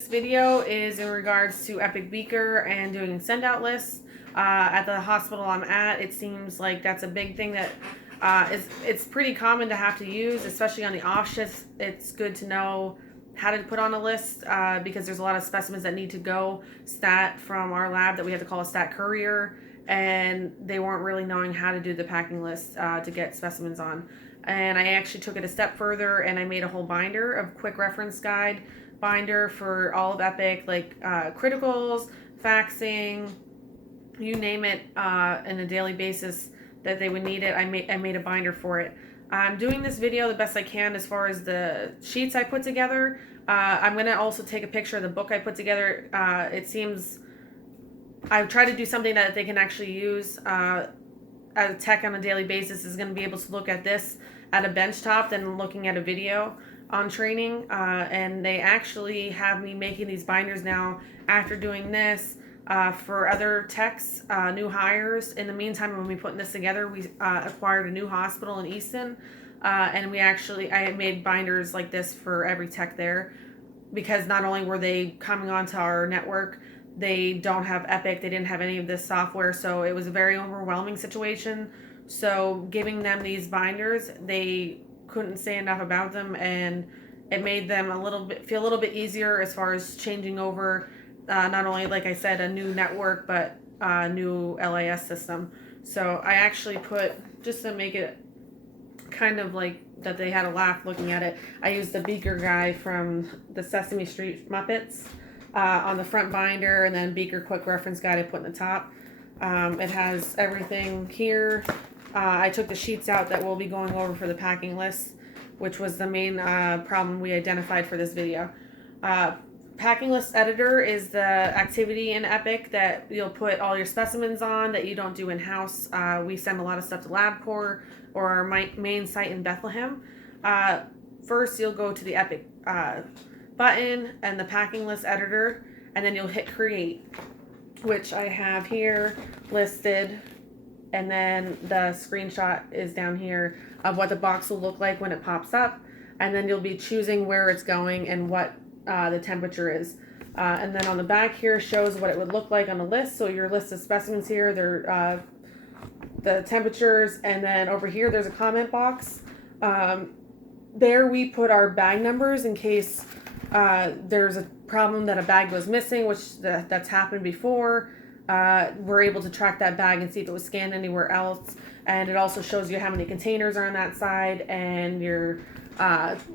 This video is in regards to Epic Beaker and doing send out lists. At the hospital I'm at, it seems like that's a big thing that it's pretty common to have to use, especially on the off shifts. It's good to know how to put on a list because there's a lot of specimens that need to go stat from our lab that we have to call a stat courier, and they weren't really knowing how to do the packing list to get specimens on. And I actually took it a step further and I made a whole binder of quick reference guide binder for all of Epic, like criticals, faxing, you name it, on a daily basis that they would need it. I made a binder for it. I'm doing this video the best I can as far as the sheets I put together. I'm going to also take a picture of the book I put together. It seems I've tried to do something that they can actually use. As a tech on a daily basis is going to be able to look at this at a benchtop than looking at a video on training, and they actually have me making these binders now after doing this for other techs, new hires. In the meantime, when we putting this together, we acquired a new hospital in Easton, and I made binders like this for every tech there, because not only were they coming onto our network, they don't have Epic, they didn't have any of this software, so it was a very overwhelming situation. So giving them these binders, they couldn't say enough about them, and it made them feel a little bit easier as far as changing over, not only, like I said, a new network, but a new LIS system. So I actually put, just to make it kind of like that they had a laugh looking at it, I used the Beaker guy from the Sesame Street Muppets on the front binder, and then Beaker quick reference guide I put in the top. It has everything here. I took the sheets out that we'll be going over for the packing list, which was the main problem we identified for this video. Packing list editor is the activity in Epic that you'll put all your specimens on that you don't do in-house. We send a lot of stuff to LabCorp or our main site in Bethlehem. First, you'll go to the Epic button and the packing list editor, and then you'll hit create, which I have here listed, and then the screenshot is down here of what the box will look like when it pops up, and then you'll be choosing where it's going and what the temperature is, and then on the back here shows what it would look like on the list. So your list of specimens here, they're the temperatures, and then over here there's a comment box. There we put our bag numbers in case there's a problem that a bag was missing, which that's happened before. We're able to track that bag and see if it was scanned anywhere else, and it also shows you how many containers are on that side and your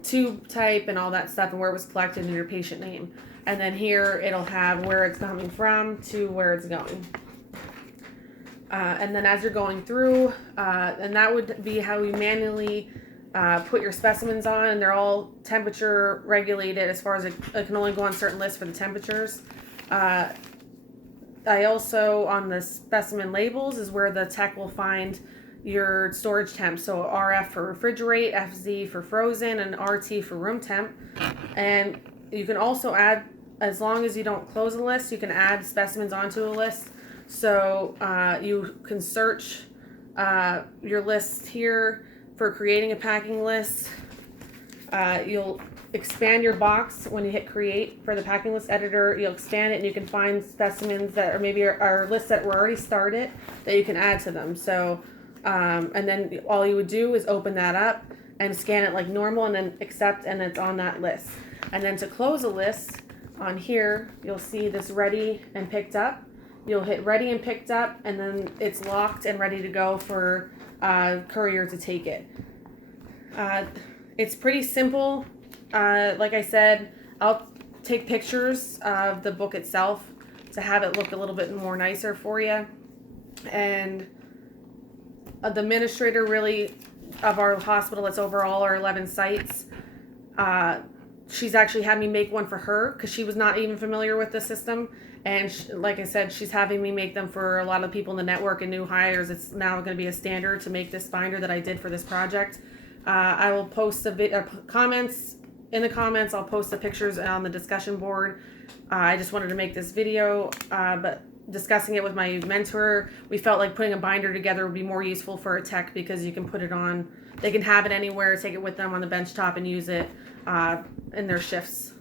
tube type and all that stuff, and where it was collected and your patient name. And then here it'll have where it's coming from to where it's going. And then as you're going through, and that would be how you manually put your specimens on, and they're all temperature regulated as far as it can only go on certain lists for the temperatures. I also, on the specimen labels, is where the tech will find your storage temp. So RF for refrigerate, FZ for frozen, and RT for room temp. And you can also add, as long as you don't close a list, you can add specimens onto a list. So you can search your list here for creating a packing list. You'll expand your box when you hit create for the packing list editor. You'll expand it and you can find specimens that are maybe are lists that were already started that you can add to them. So and then all you would do is open that up and scan it like normal, and then accept, and it's on that list. And then to close a list, on here you'll see this ready and picked up. You'll hit ready and picked up, and then it's locked and ready to go for courier to take it. It's pretty simple. Like I said, I'll take pictures of the book itself to have it look a little bit more nicer for you. And the administrator really of our hospital that's over all our 11 sites, she's actually had me make one for her because she was not even familiar with the system. And like I said, she's having me make them for a lot of people in the network and new hires. It's now going to be a standard to make this binder that I did for this project. I will post the comments. In the comments, I'll post the pictures on the discussion board. I just wanted to make this video, but discussing it with my mentor, we felt like putting a binder together would be more useful for a tech, because you can put it on, they can have it anywhere, take it with them on the benchtop and use it in their shifts.